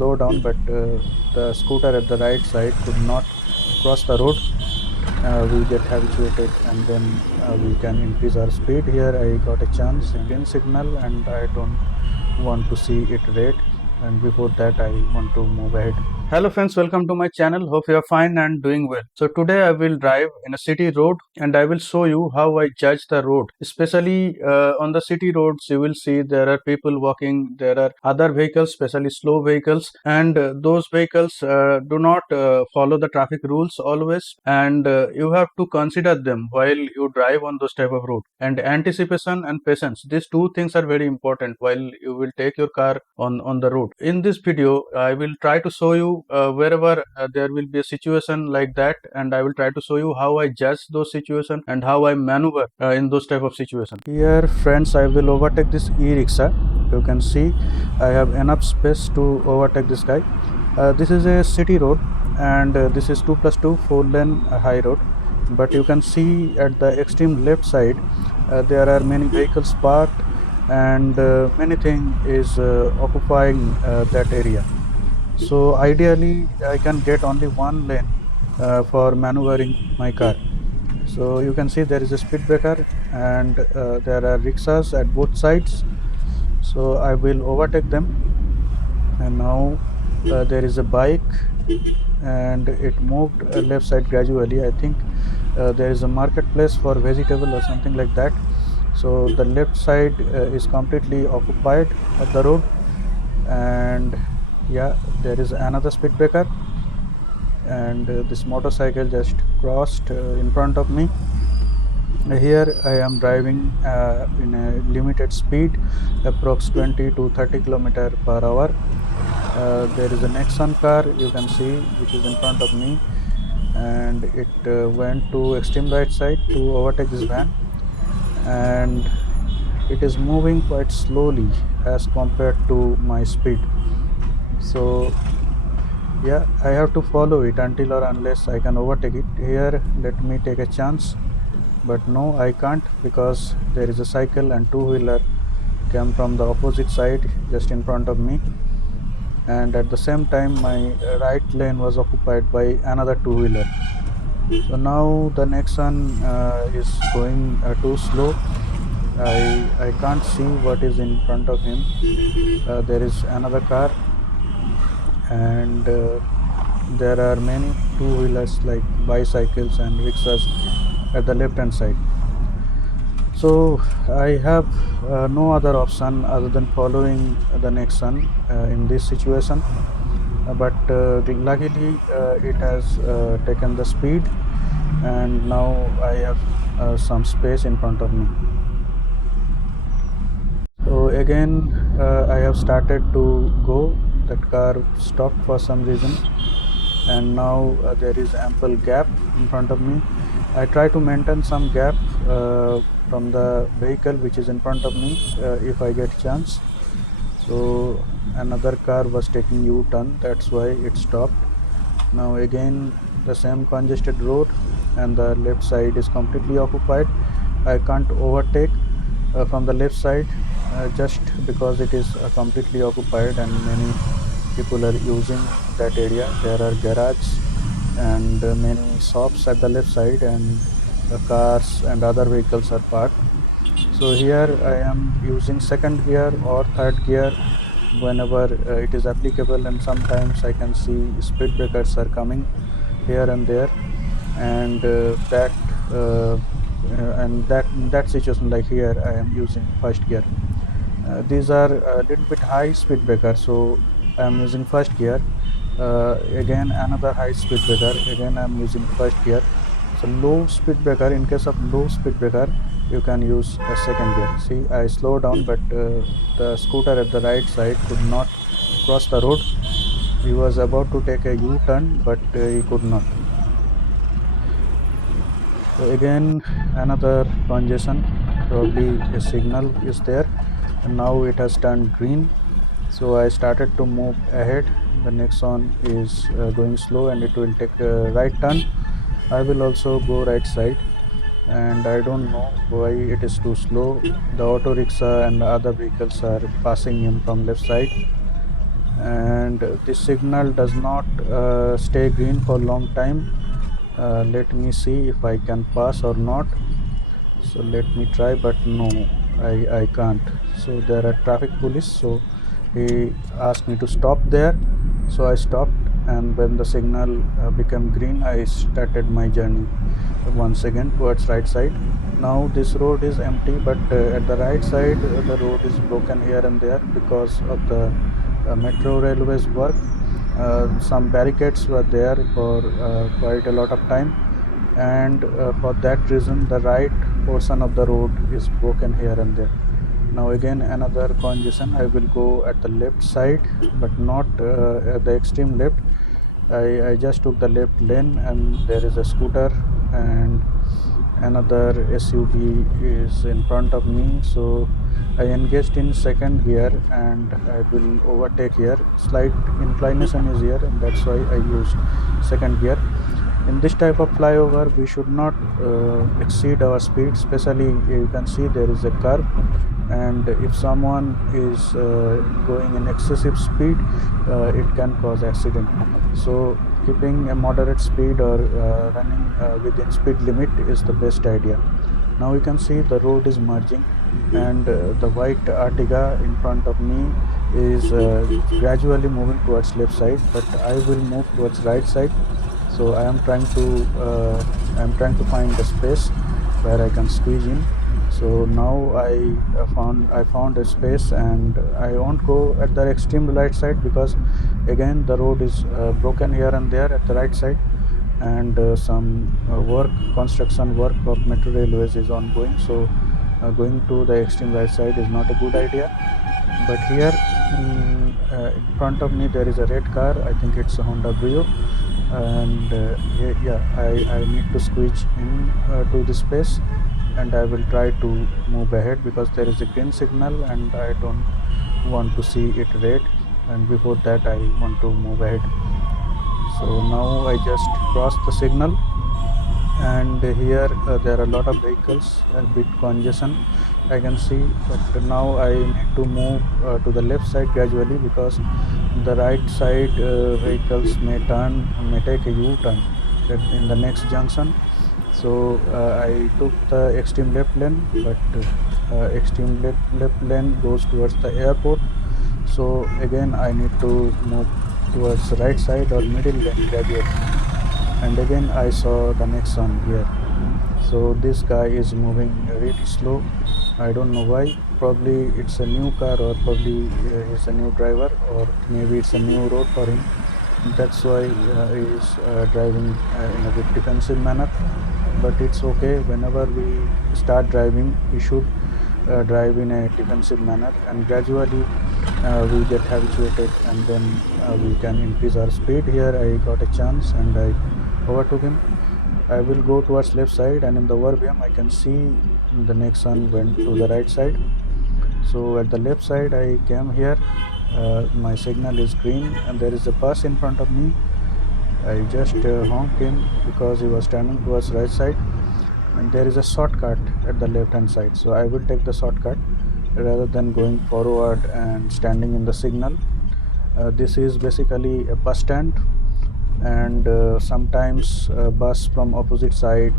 slow down, but the scooter at the right side could not cross the road. We get habituated, and then we can increase our speed. Here I got a chance in green signal, and I don't want to see it red, and before that I want to move ahead. Hello friends, welcome to my channel. Hope you are fine and doing well. So today I will drive in a city road, and I will show you how I judge the road. Especially on the city roads, you will see there are people walking, there are other vehicles, especially slow vehicles, and those vehicles do not follow the traffic rules always, and you have to consider them while you drive on those type of road. And anticipation and patience, these two things are very important while you will take your car on the road. In this video I will try to show you wherever there will be a situation like that, and I will try to show you how I judge those situations and how I maneuver in those type of situations. Here friends, I will overtake this e-rickshaw. You can see I have enough space to overtake this guy. This is a city road, and this is 2+2 4-lane high road, but you can see at the extreme left side there are many vehicles parked, and many thing is occupying that area. So ideally I can get only one lane for maneuvering my car. So you can see there is a speed breaker, and there are rickshaws at both sides, so I will overtake them. And now there is a bike, and it moved left side gradually. I think there is a marketplace for vegetable or something like that, so the left side is completely occupied of the road. And yeah, there is another speed breaker, and this motorcycle just crossed in front of me. Here I am driving in a limited speed, approx 20 to 30 km per hour. There is a Nexon car, you can see, which is in front of me, and it went to extreme right side to overtake this van, and it is moving quite slowly as compared to my speed. So yeah, I have to follow it until or unless I can overtake it. Here let me take a chance, but no, I can't, because there is a cycle and two-wheeler came from the opposite side just in front of me, and at the same time my right lane was occupied by another two-wheeler. So now the Nexon is going too slow. I can't see what is in front of him. There is another car, and there are many two-wheelers like bicycles and rickshaws at the left hand side. So I have no other option other than following the Nexon in this situation, but luckily it has taken the speed, and now I have some space in front of me. So again I have started to go. That car stopped for some reason, and now there is ample gap in front of me. I try to maintain some gap from the vehicle which is in front of me if I get chance. So another car was taking U-turn, that's why it stopped. Now again the same congested road, and the left side is completely occupied. I can't overtake from the left side just because it is completely occupied, and many people are using that area. There are garages and many shops at the left side, and cars and other vehicles are parked. So here I am using second gear or third gear whenever it is applicable, and sometimes I can see speed breakers are coming here and there, and that situation, like here I am using first gear. These are a little bit high speed breaker, so I am using first gear. Again another high speed breaker, again I am using first gear. So low speed breaker, in case of low speed breaker you can use a second gear. See, I slow down, but the scooter at the right side could not cross the road. He was about to take a U-turn, but he could not. So again another congestion, probably a signal is there, and now it has turned green. So I started to move ahead. The Nexon is going slow, and it will take a right turn. I will also go right side, and I don't know why it is too slow. The auto rickshaw and other vehicles are passing him from left side, and this signal does not stay green for long time. Let me see if I can pass or not. So let me try, but no, I can't. So there are traffic police, so he asked me to stop there, so I stopped, and when the signal became green, I started my journey once again towards right side. Now this road is empty, but at the right side the road is broken here and there because of the metro railways work. Some barricades were there for quite a lot of time, and for that reason the right portion of the road is broken here and there. Now again another congestion. I will go at the left side, but not at the extreme left. I just took the left lane, and there is a scooter and another SUV is in front of me, so I engaged in second gear and I will overtake here. Slight inclination is here, and that's why I used second gear. In this type of flyover we should not exceed our speed, especially you can see there is a curve, and if someone is going in excessive speed, it can cause accident. So keeping a moderate speed or running within speed limit is the best idea. Now you can see the road is merging, and the white Artiga in front of me is gradually moving towards left side, but I will move towards right side. So I am trying to find the space where I can squeeze in. So now I found a space, and I won't go at the extreme right side because again the road is broken here and there at the right side, and some construction work of metro railways is ongoing. So going to the extreme right side is not a good idea. But here in front of me there is a red car. I think it's a Honda Brio, and I need to squeeze in to this space, and I will try to move ahead because there is a green signal and I don't want to see it red, and before that I want to move ahead. So now I just crossed the signal, and here there are a lot of vehicles, a bit congestion I can see, but now I need to move to the left side gradually because the right side vehicles may take a U-turn in the next junction. So I took the extreme left lane, but extreme left lane goes towards the airport. So again I need to move towards right side or middle lane gradually, and again I saw the Nexon here. So this guy is moving really slow. I don't know why. Probably it's a new car, or probably he's a new driver, or maybe it's a new road for him. That's why he is driving in a bit defensive manner. But it's okay. Whenever we start driving, we should drive in a defensive manner, and gradually we get habituated, and then we can increase our speed. Here I got a chance and I overtook him. I will go towards left side, and in the overview I can see the Nexon went to the right side. So at the left side I came here. My signal is green, and there is a bus in front of me. I just honked him because he was turning towards right side, and there is a shortcut at the left hand side. So I will take the shortcut rather than going forward and standing in the signal. This is basically a bus stand, and sometimes a bus from opposite side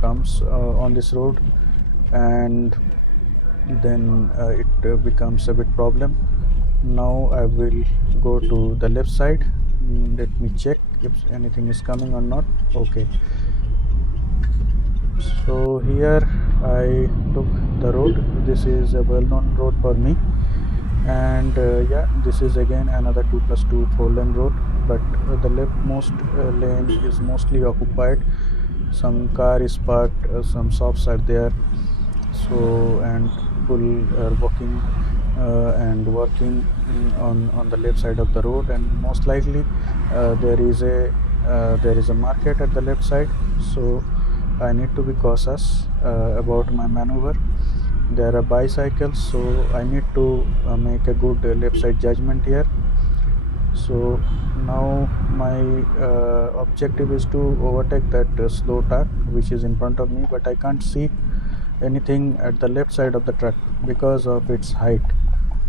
comes on this road, and then it becomes a bit problem. Now I will go to the left side. Let me check if anything is coming or not. Okay, so here I took the road. This is a well-known road for me, and this is again another 2+2 4-lane road, but the leftmost lane is mostly occupied. Some car is parked, some shops are there, so and people are walking and working on the left side of the road, and most likely there is a market at the left side. So I need to be cautious about my maneuver. There are bicycles, so I need to make a good left side judgment here. So now my objective is to overtake that slow truck which is in front of me, but I can't see anything at the left side of the truck because of its height.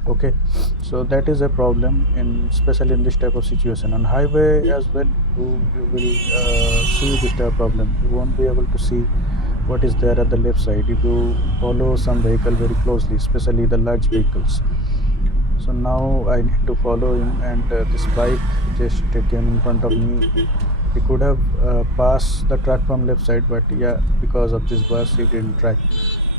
Okay, so that is a problem in, especially in this type of situation. On highway as well, you will see this type of problem. You won't be able to see what is there at the left side if you follow some vehicle very closely, especially the large vehicles. So now I need to follow him, and this bike just came in front of me. He could have passed the track from left side, but yeah, because of this bus he didn't track.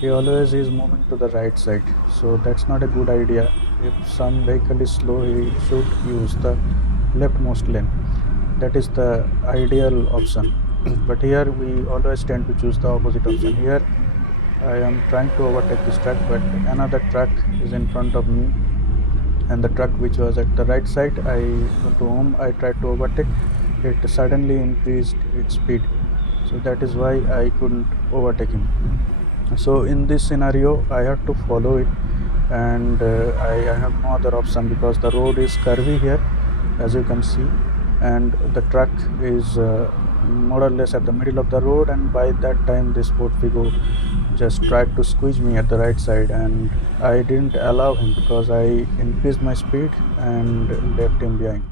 He always is moving to the right side, so that's not a good idea. If some vehicle is slow, he should use the leftmost lane. That is the ideal option. But here we always tend to choose the opposite option. Here I am trying to overtake this truck, but another truck is in front of me, and the truck which was at the right side, to whom I tried to overtake, it suddenly increased its speed. So that is why I couldn't overtake him. So in this scenario, I have to follow it, and I have no other option because the road is curvy here, as you can see, and the truck is more or less at the middle of the road. And by that time, this Portfigo just tried to squeeze me at the right side, and I didn't allow him because I increased my speed and left him behind.